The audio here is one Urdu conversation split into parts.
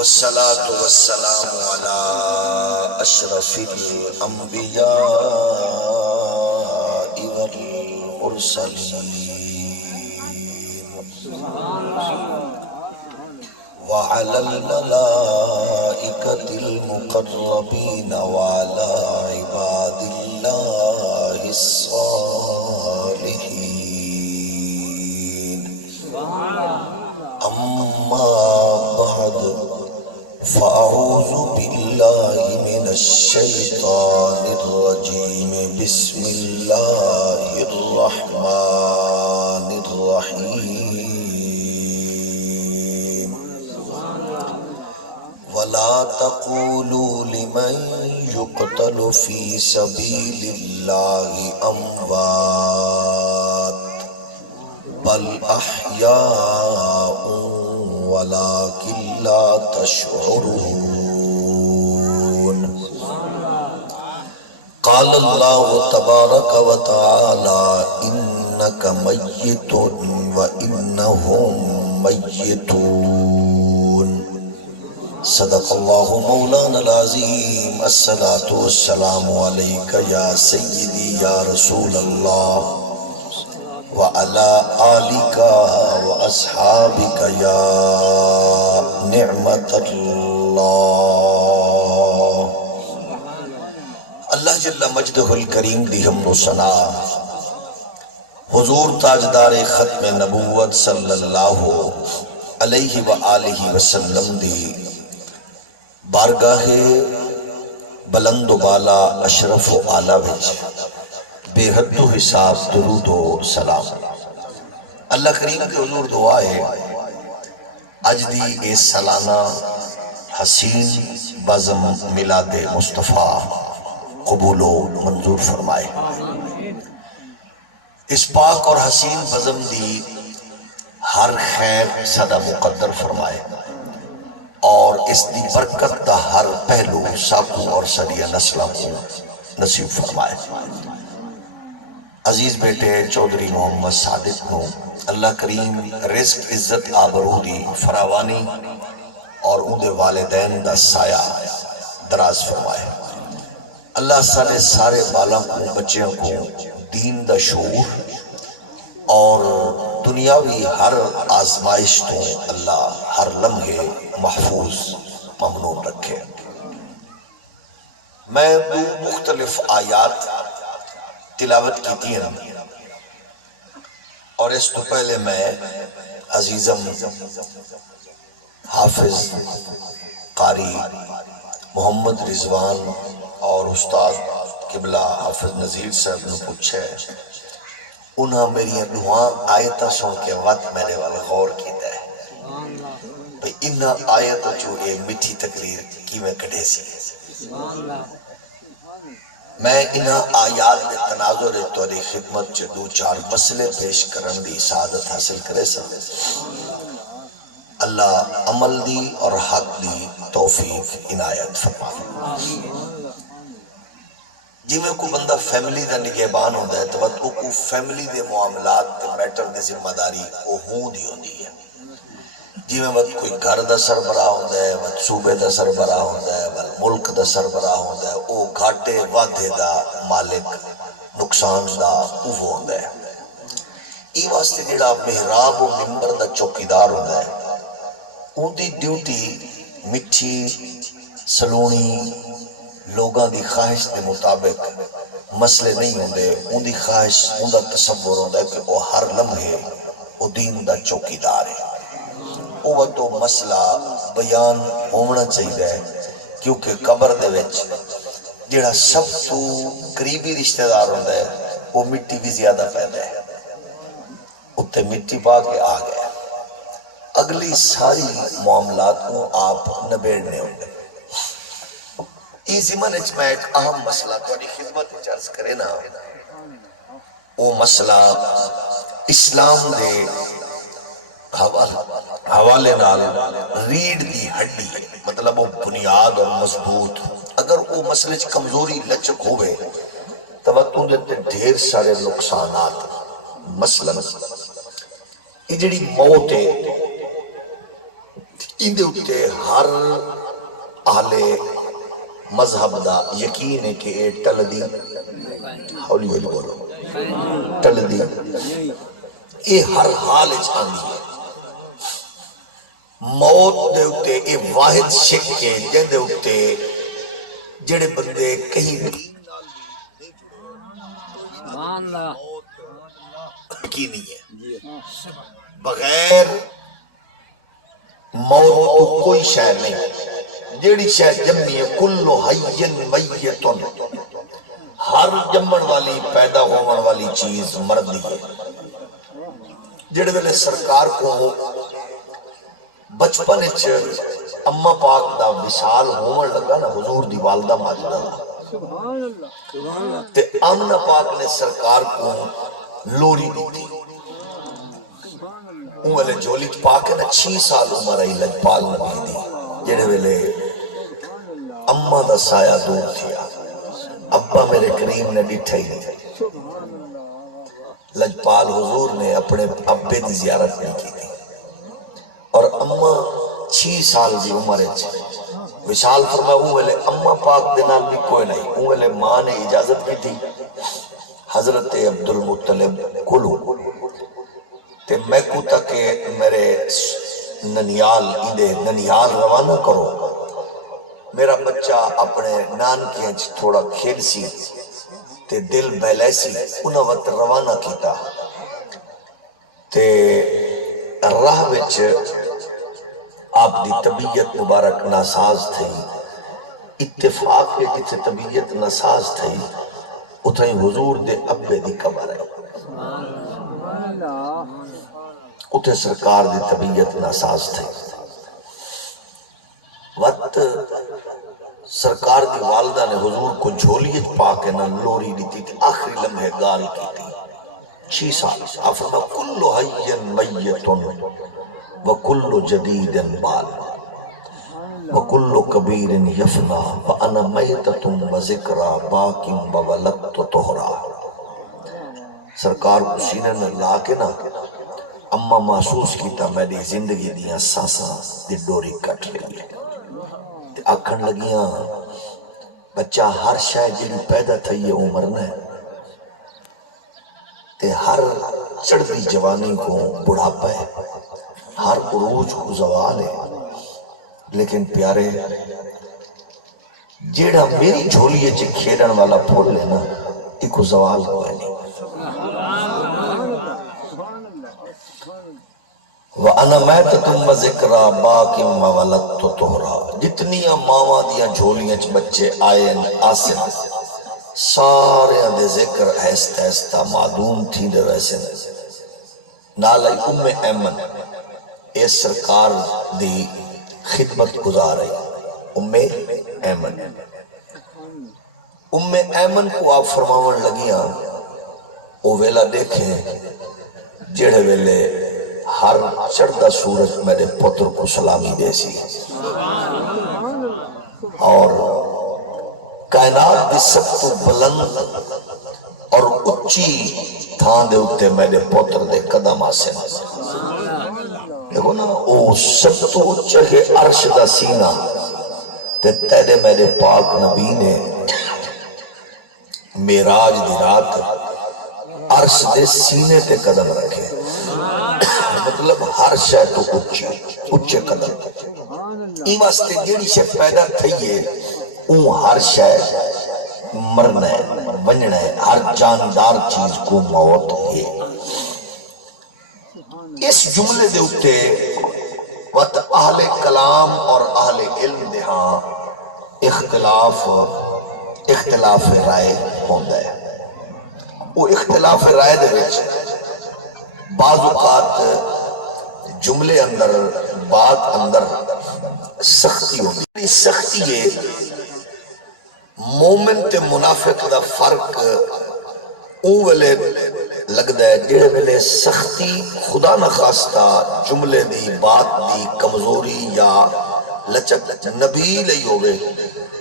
والصلاة والسلام على أشرف الأنبياء والمرسلين وعلى الملائكة المقربين وعلى عباد الله الصالحين. أما بعد فأعوذ بالله من الشيطان الرجيم. بسم الله الرحمن الرحيم. ولا تقولوا لمن يقتل في سبيل الله أموات بل أحياء ولكن لا تشعرون. قال الله تبارك وتعالى إنك ميت وإنهم ميتون. صدق الله مولانا العظيم. الصلاة والسلام عليك يا سيدي يا رسول الله وعلى آلك وأصحابك يا نعمت اللہ. اللہ جل مجدہ الکریم دی حمد و ثنا حضور تاجدار ختم نبوت صلی اللہ علیہ وآلہ وسلم دی بارگاہ بلند و بالا اشرف و اعلیٰ وچ بے حد و حساب درود و سلام. اللہ کریم کے حضور دعا ہے اج دی اس سالانہ حسین بزم میلاد مصطفیٰ قبول و منظور فرمائے. اس پاک اور حسین بزم دی ہر خیر صدا مقدر فرمائے اور اس دی برکت دا ہر پہلو ساکو اور سریہ نسلہ کو نصیب فرمائے. عزیز بیٹے چودھری محمد صادق کو اللہ کریم رزق عزت آبرودی فراوانی اور ان دے والدین دا سایہ دراز فرمائے. اللہ سارے بالا کو بچیوں کو دین دا شعور اور دنیاوی ہر آزمائش تو اللہ ہر لمحے محفوظ ممنون رکھے. میں دو مختلف آیات تلاوت کی ہیں اور اس تو پہلے میں عزیزم حافظ قاری محمد رضوان اور استاد قبلہ حافظ نذیر صاحب نے پوچھے انہاں میری دعا آیتہ سن کے وقت میں نے والا غور کیتا ہے بھئی انہاں آیتہ جو یہ مٹھی تقریر کی میں کڑے سی. میں انہاں آیات میں تناظر توری خدمت جو دو چار مسئلے پیش کرن دی سعادت حاصل کرے سا. اللہ عمل دی اور حق دی توفیق عنایت فرمائے. جی میں کو بندہ فیملی دا نگہبان ہوتا ہے تو وہ کو فیملی دے معاملات دے میٹر دے ذمہ داری وہ ہوں دی ہوتی ہے. جی میں وقت کوئی گھر دا سربراہ ہوتا ہے وقت صوبے دا سربراہ ہوتا ہے وقت ملک دا سربراہ ہوتا ہے وہ گھاٹے وعدے دا مالک نقصان دا وہ ہوتا ہے. ای واسطے جڑا محراب و منبر دا چوکیدار ہوتا ہے ان دی ڈیوٹی مٹھی سلونی لوگاں دی خواہش دے مطابق مسئلے نہیں ہوندے. ان دی خواہش ان دا تصور ہوتا ہے کہ وہ ہر لمحے وہ دین دا چوکیدار ہے. وہ تو مسئلہ بیان ہونا چاہیے کیونکہ قبر دے وچ جڑا سب تو قریبی رشتہ دار ہوتا ہے وہ مٹی بھی زیادہ پیدا ہے. اتنے مٹی پا کے آ گیا اگلی ساری معاملات کو آپ نبیڑنے ہوں گے. اس زمانے میں ایک اہم مسئلہ تھوڑی خدمت عرض کرے نا وہ مسئلہ اسلام دے حوالے نال ریڑھ دی ہڈی مطلب وہ بنیاد اور مضبوط اگر وہ مسئلے چ کمزوری لچک ہوئے تو وہ دیتے ڈھیر سارے نقصانات. مثلا یہ جڑی موت ہے اندے اتے ہر اہل مذہب دا یقین ہے کہ اے ٹل دی، ہولی ہولی بولو، ٹل دی، اے ہر حال آندی ہے۔ موت دے اتے اے واحد شک ہے جن دے اتے جڑے بندے کہیں کی نہیں ہے، بغیر موت تو کوئی شے نہیں، جیڑی شے جمنی ہے کلو حین میتن، ہر جمن والی پیدا ہونے والی چیز مردی ہے۔ جڑے ویلے سرکار کو بچپن اچ اما پاک دا وصال ہون لگا نا، حضور دی والدہ ماجدہ دا تے آمنہ پاک نے سرکار کو لوری دی تھی، اون ویلے جولی پاک ہے نا 6 سال عمر آئی لجپال نبی دی، جڑے ویلے اما دا سایہ دور تھیا، ابا میرے کریم نے ڈٹھا ہی نہیں، لجپال حضور نے اپنے ابے دی زیارت نہیں کی تھی، اور اما 6 سال دی عمر ہے، وشال فرمایا اون ویلے اما پاک دنال بھی کوئی نہیں، اون ویلے ماں نے اجازت کی تھی حضرت عبدالمطلب کلو تے میں کو تک میرے ننیال ایندے ننیال روانہ کرو، میرا بچہ اپنے نان کے تھوڑا کھیل سی تے دل بہلے سی، انہاں وقت روانہ کیتا تے راہ وچ آپ دی طبیعت مبارک ناساز تھی، اتفاق کے جتھے طبیعت ناساز تھی اتھائیں حضور دے ابے دی قبر ہے، اتھے سرکار دی طبیعت ناساز تھی، وقت سرکار دی والدہ نے حضور کو جھولیت پاک نہ لوری دیتی تھی، آخری لمحے گال کی تھی 6 سال، افرما کل حین میتن وکل جدید بال وکل کبیر یفنا وانا میتۃ وذکرا باقی وولدت طہرا۔ سرکار کو سینے نے لا کے نا اما محسوس کیتا میری زندگی دیاں سانساں دی ڈوری کٹ لگی، آکھن لگیاں بچہ ہر شاید جڑی پیدا تھی یہ مرنا ہے، تے ہر چڑھتی جوانی کو بڑھاپا ہے، ہر عروج کو زوال ہے، لیکن پیارے جیڑا میری جھولیے چے کھیڑن والا پھول لینا ایک کو زوال ہوئے نہیں۔ وَأَنَا مَيْتَةٌ وَذِكْرَا بَاقٍ وَوَلَدتُ طُہْرًا، جتنیاں ماواں دیاں جھولیاں چ بچے آئے آسن سارے دے ذکر ایست ایستا معدوم تھی دے ویسے نالائی ایمن اس سرکار دی خدمت گزار رہی، ایمن کو آپ فرماون لگیاں او ویلا دیکھیں جڑے ویلے ہر چڑھتا سورج میرے پتر کو سلامی دے سی، اور کائنات دی سب تو بلند اور اچھی تھان دے اتے میرے پتر دے قدم آسے، دیکھو نا او سب تو اچھے عرش دا سینہ تے تیرے میرے پاک نبی نے میراج دی رات عرش دے سینے تے قدم رکھے، مطلب ہر شے تو اچھے قدم، این واسطے جیڑی شے پیدا تھئیے اون ہر شے مرنا ہے بننا ہے، ہر جاندار چیز کو موت ہے۔ اس جملے دے اتے وقت اہل کلام اور اہل علم دے ہاں اختلاف رائے ہوندہ ہے، وہ اختلاف رائے دے وچ بعض اوقات جملے اندر بات اندر سختی ہوتی، سختی ہے مومن تے منافق دا فرق اون ویلے لگدا ہے جڑے ویلے سختی خدا نہ خواستہ جملے دی بات دی کمزوری یا لچک نبی لئی ہوئے،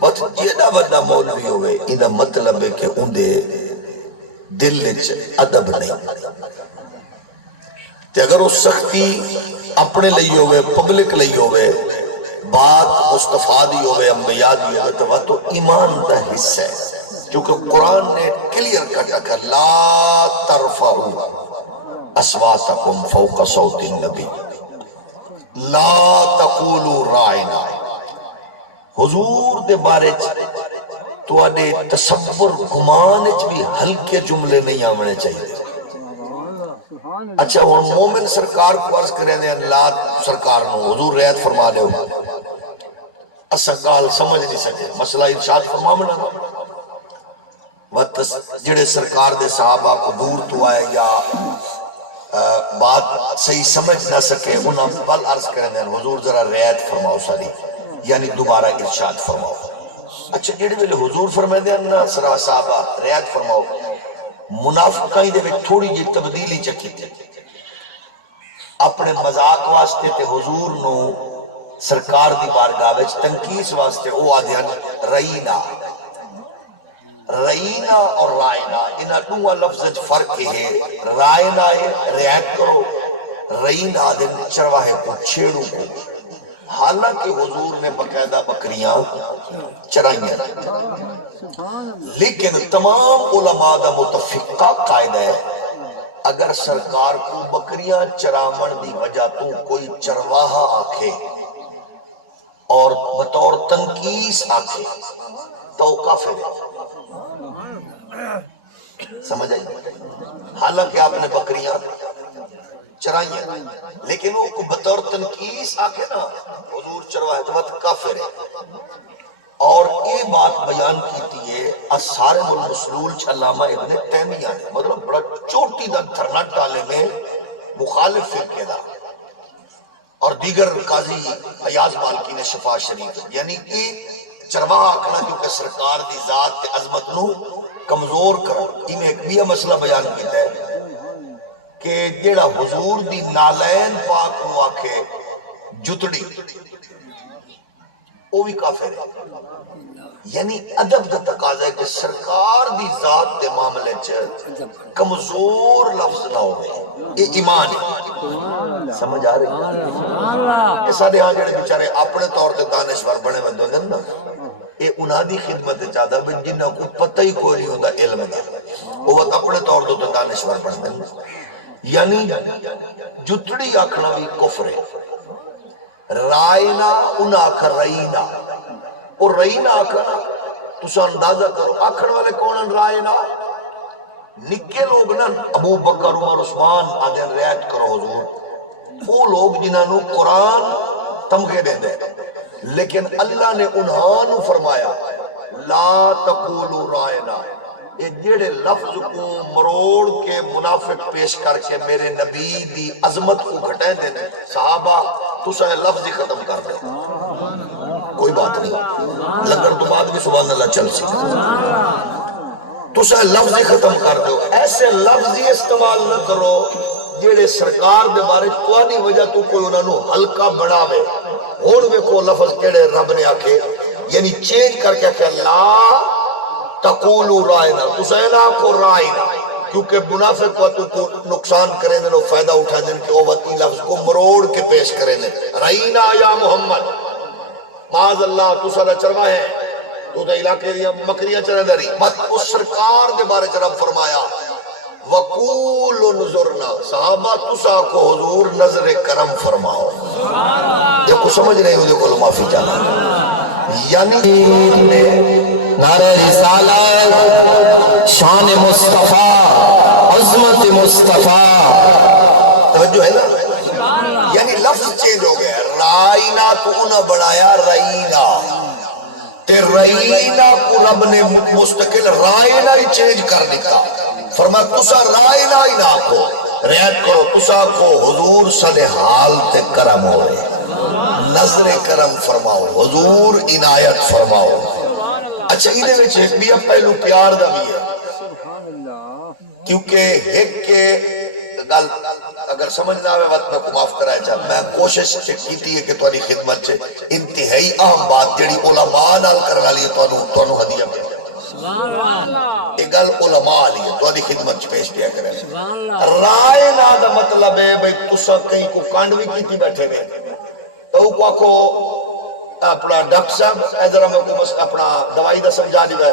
بس جیڑا وڈا مولوی ہوئے ایدہ مطلب ہے کہ ان دے دل وچ ادب نہیں، تے اگر اس سختی اپنے لئی ہوئے پبلک لئی ہوئے بات مصطفیٰ دی ہوئے انبیاء دی ہوئے تو ایمان دا حصہ ہے، کیونکہ قرآن نے کلیئر کٹا کہ لا ترفعوا اصواتکم فوق صوت النبی لا تقولوا رائنا. حضور دے بارے تو اڈے تصور گمان بھی ہلکے جملے نہیں آمنے چاہیے. اچھا وہ مومن سرکار کو عرض کریں دے اللہ سرکار نو حضور رعایت فرما لے ہو اسا گال سمجھ نہیں سکے مسئلہ ارشاد فرماونا جڑے سرکار دے صحابہ کو دور تو آئے یا بات صحیح سمجھ نہ سکے انہاں بل عرض کریں دے حضور ذرا رعایت فرماؤ ساری یعنی دوبارہ ارشاد فرماؤ. اچھا جڑے ویلے حضور فرمائے دے نا سرا صحابہ رعایت فرماؤ منافقاں دے وچ تھوڑی جی تبدیلی چکی تھی اپنے مذاق واسطے تے حضور نو سرکار دی بارگاہ وچ تنقیس واسطے او آدھیان رئینا رئینا اور رائنا انہاں دوہاں لفظ فرق ہے. رائنا ہے رعایت کرو، رئینا دن چرواہے کو چھیڑو کو. حالانکہ حضور نے باقاعدہ بکریاں چرائیں لیکن تمام علماء دا متفقہ قائدہ ہے اگر سرکار کو بکریاں چرامن دی وجہ تو کوئی چرواہا آکھے اور بطور تنقیس آکھے تو کافر ہے. سمجھ آئی؟ حالانکہ آپ نے بکریاں چرائیں لیکن وہ بطور تنقیس آکھے نا حضور چرواہے تو کافر ہے. اور یہ بات بیان کیتی ہے الصارم المسلول علامہ ابن تیمیہ نے مطلب بڑا چوٹی دا دھرنا ڈالے میں مخالف فرقے دا اور دیگر قاضی ایاز مالکی نے شفا شریف یعنی کہ چرواہ آکھنا کیونکہ سرکار دی ذات تے عظمت نو کمزور کرو. انہیں ایک بھی مسئلہ بیان کیتا ہے کہ جیڑا حضور دی نالین پاک نو آکھے جتڑی وہ بھی کافر ہے. یعنی ادب دا تقاضا ہے کہ سرکار دی ذات دے معاملے چ کمزور لفظ نہ ہوئے. یہ ایمان ہے. سمجھ آ رہی ہے؟ یہ سارے ہاں جڑے بیچارے اپنے طور تے دانشور بنے بندے ہیں نا یہ انہاں دی خدمت چاہتا ہے جنہاں کو پتہ ہی کوئی نہیں ہوتا علم دا وہ وقت اپنے طور تے دانشور بنے ہیں. یعنی جتڑی آکھنا بھی کفر ہے. رائنا انہاں آکھا رئینا اور رئینا آکھنا تسا اندازہ کرو آکھن والے کونن رائنا نکے لوگ نا ابو بکر عمر عثمان آدھیں رعایت کرو حضور وہ لوگ جنہاں نو قرآن تمغے دیں دے لیکن اللہ نے انہاں نو فرمایا لا تقولوا رائنا. یہ جڑے لفظ کو مروڑ کے منافق پیش کر کے میرے نبی دی عظمت کو گھٹائیں دیں صحابہ تسا لفظ ہی ختم کر دیں کوئی بات نہیں لنگر تو بعد بھی سبحان اللہ چل سی تسا لفظ ہی ختم کر دو. ایسے لفظ ہی استعمال نہ کرو جیڑے سرکار دے بارے توانی وجہ تو کوئی انہوں نے ہلکا بڑھاوے. اور میں کو لفظ کیڑے رب نے آکھے یعنی چینج کر کے کہ لا تقولوا رائنا تسینا کو رائنا کیونکہ منافق وقت کو نقصان کریں دیں فائدہ اٹھا دیں کہ وہ وقت لفظ کو مروڑ کے پیش کریں دیں رائنا یا محمد معاذ اللہ تسانا چروا ہے تو دے علاقے دیا مکریاں چرہ داری بات اس سرکار دے بارے چرہ فرمایا وَقُولُ نُزُرْنَا صحابہ تسا کو حضور نظر کرم فرماؤ. یہ کو سمجھ نہیں ہو دیکھو معافی چاہنا یعنی نعرہ رسالت شان مصطفیٰ عظمت مصطفیٰ توجہ ہے نا یعنی لفظ چینج ہو گیا. رائنا تو انہا بڑھایا رائنا تے رائنا کو رب نے مستقل رائنا ہی چینج کر دیتا فرمایا تسا رائنا ہی نہ کو رعایت کرو تسا کو حضور صلی حال تے کرم ہوئے نظر کرم فرماؤ حضور عنایت فرماؤ. اچھا انہیں میں ایک بھی پہلو پیار دا بھی ہے کیونکہ ایک کے گل اگر سمجھنا ہے وقت میں کو معاف کرائے چاہتا میں کوشش کیتی ہے کہ تمہاری خدمت سے انتہائی اہم بات جڑی علماء نال کرنا لیے تو ہدیہ یہ گل علماء علی ہے تو خدمت چ پیش کیا کریں رائے نہ دا مطلب ہے بھئی تسا کہیں کو کانڈ بھی کیتی بیٹھے میں تو کو آکھو اپنا ڈاکٹر صاحب ادھر میں کو اپنا دوائی دا سمجھا دی ہے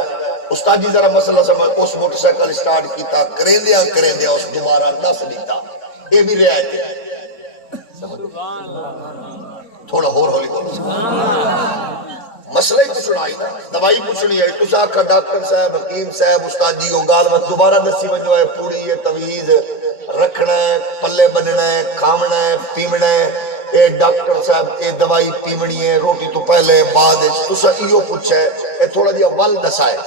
استاد جی ذرا مسئلہ سمجھ اس موٹر سائیکل سٹارٹ کیتا کریں دیا اس دوبارہ دس دیتا یہ بھی رعایت ہے تھوڑا ہولی بولو مسئلہ ہی پوچھنا آئی دوائی پوچھنی آئی تسا آکھا ڈاکٹر صاحب حکیم صاحب استاد جی کو گال میں دوبارہ دسی ونجو ہے پوری ہے تویز رکھنا ہے پلے بننا ہے کھامنا ہے پیمنا ہے اے ڈاکٹر صاحب اے دوائی پیمنی ہے روٹی تو پہلے بعد تسا ایو پوچھا ہے اے تھوڑا جیا ول دسائے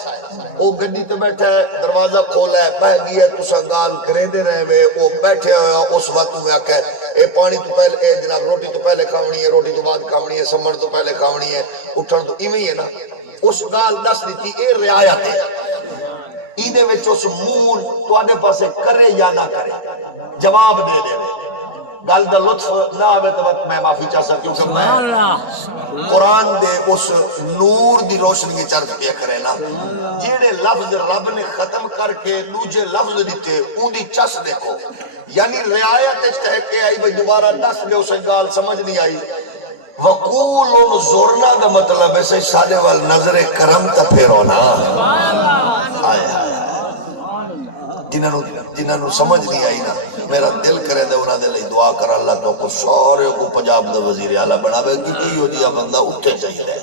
وہ گڈی تے بیٹھا ہے دروازہ کھولا ہے بہ گیا تسا گال کرے دے رہے ہوئے وہ بیٹھے ہوئے اس وقت میں آکھا ہے اے پانی تو پہلے اے جناب روٹی تو پہلے کھاونی ہے روٹی تو بعد کھاونی ہے سمر تو پہلے کھاونی ہے اٹھن تو ایویں ہے نا اس گال دس دیتی اے رعایت ہے ایدے وچ اس منہ تواڈے پاسے کرے یا نہ کرے جواب دے دے گل دا لطف نہ آوے تو میں معافی چاہ سکتا کیونکہ میں قرآن دے اس نور دی روشنی کی چرچ کیا کرے نا جیڑے لفظ رب نے ختم کر کے دوجے لفظ دیتے ان دی چس دیکھو یعنی رعایت ہے کہ آئی بھئی دوبارہ دس دے اسے گال سمجھ نہیں آئی وقول زورنا دا مطلب ہے سے سادے وال نظر کرم تا پھیرو نا آئے جنہاں نو سمجھ نہیں آئی نا میرا دل کرے دے انہاں دے لئی دعا کر اللہ تو کو سارے کو پنجاب دا وزیر اعلیٰ بناوے کیونکہ یہ جیا بندہ اٹھے چاہیے رہے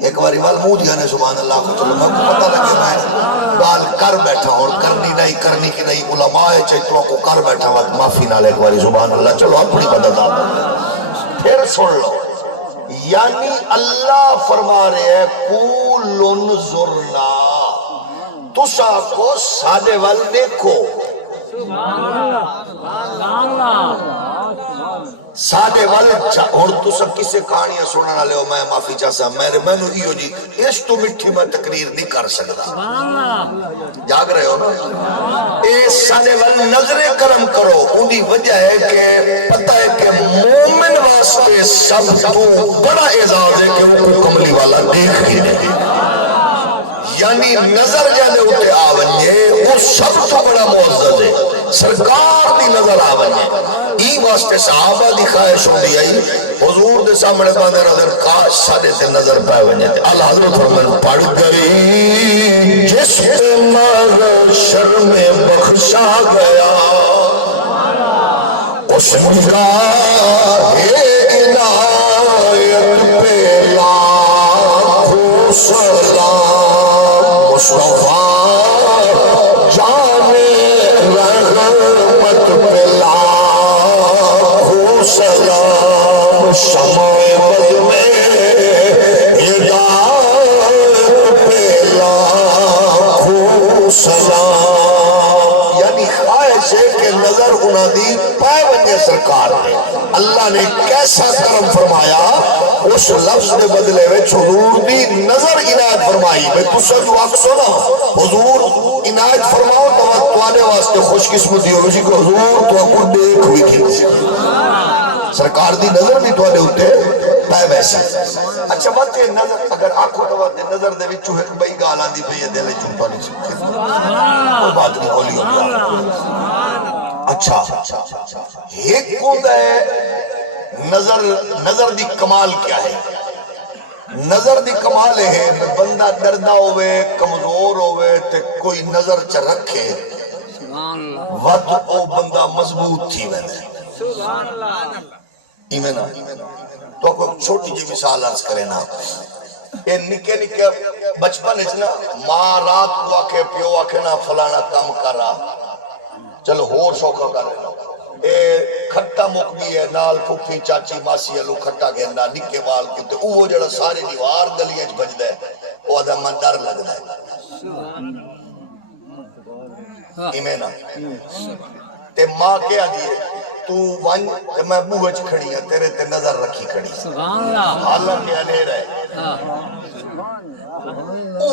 ایک باری وال منہ دیا نے سبحان اللہ کو چلو میں کو پتہ لگے میں بال کر بیٹھا اور کرنی نہیں کرنی کی نہیں علماء چاہیے تو کو کر بیٹھا وقت معافی نہ لے ایک باری سبحان اللہ چلو اپنی مدد آپ پھر سن لو یعنی اللہ فرما رہے ہیں کولن زرنا تسا کو سادے وال دیکھو سادے والے اور تسا کسے کہانیاں سننا لے ہو میں معافی چاہتا میرے میں نو ایو جی اس تو مٹھی میں تقریر نہیں کر سکتا جاگ رہے ہو نا اے سادے والے نظر کرم کرو انہی وجہ ہے کہ پتہ ہے کہ مومن واسطے سب تو بڑا اعزاز ہے کہ ان کو کملی والا دیکھ ہی نہیں یعنی نظر جانے ہوتے آونجے وہ سب تو بڑا معزز ہے سرکار دی نظر آونجے ای واسطے صحابہ دی خواہش ہو دی آئی حضور دے سامنے باندھے نظر کاش سارے تے نظر پائے ونجے تے اللہ حضرت فرمائے پڑھ گئی جس پہ محشر میں بخشا گیا اس نگاہ عنایت پہ لاکھوں سلام مصطفیٰ جانے رحمت پہ لاکھوں سلام شمع بد میں ہدایت پہ لاکھوں سلام یعنی خواہش ہے کہ نظر انہاں دی پائے ونجے سرکار نے اللہ نے کیسا کرم فرمایا اس لفظ دے بدلے میں حضور دی نظر عنایت فرمائی بھئی تسا جو آپ سنا حضور عنایت فرماؤ تو آنے واسطے خوش قسمتی ہو جی کہ حضور تو آپ کو دیکھ ہوئی تھی سرکار دی نظر بھی تو آنے ہوتے پائے ویسے اچھا بات ہے نظر اگر آنکھوں تو بات ہے نظر دے بھی چوہے بھئی گالا دی پہ یہ دلے چونپا نہیں سکتے کوئی بات نہیں بولی ہوگا اچھا ایک کون ہے نظر دی کمال کیا ہے نظر دی کمال ہے بندہ دردہ ہوئے کمزور ہوئے تے کوئی نظر چا رکھے وقت او بندہ مضبوط تھی ویندے ایمینہ تو کوئی چھوٹی جی مثال عرض کرے نا یہ نکے نکے بچپن اتنا ماں رات کو آکے پیو آکے نا فلانا کام کر رہا چلو ہور شوکہ کر رہے اے کھٹا مک بھی ہے نال پھوپھی چاچی ماسی علو کھٹا گھننا نکے وال کتے اوہ جڑا سارے دیوار گلیاں چ بج دے وہ آدھا من ڈر لگ دے ایمینا تے ماں کیا دیئے تو ون تے میں بوہچ کھڑی ہے تیرے تے نظر رکھی کھڑی ہے حالانکہ انیر ہے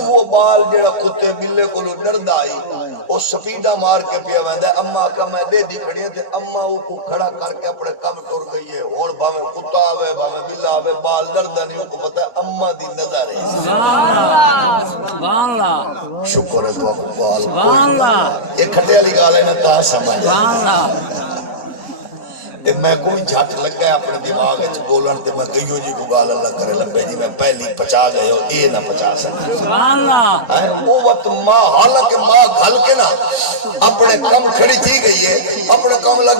وہ بال جڑا کتے بلے کو ڈر دائی وہ سپیڈا مار کے پیا ویندا اما کا میں دے دی کھڑی تے اما کو کھڑا کر کے اپنے کم ٹر گئی ہے ہن بھاویں کتا آوے بھاویں بلا آوے بال ڈردا نہیں کو پتہ ہے اما دی نظر ہے سبحان اللہ شکر ہے تو بال سبحان اللہ یہ کھٹے والی گل ہے نا تا سمجھ سبحان اللہ تے میں کوئی جھٹ لگا اپنے دماغ وچ بولن تے میں کہیو جی کو گال اللہ کرے لمبے جی میں پہلی پچا گئے ہو اے نہ پچا سکتا سبحان اللہ وہ وقت ماں حالانکہ ماں گھل کے نا اپنے کم کھڑی تھی گئی ہے اپنے کم لگ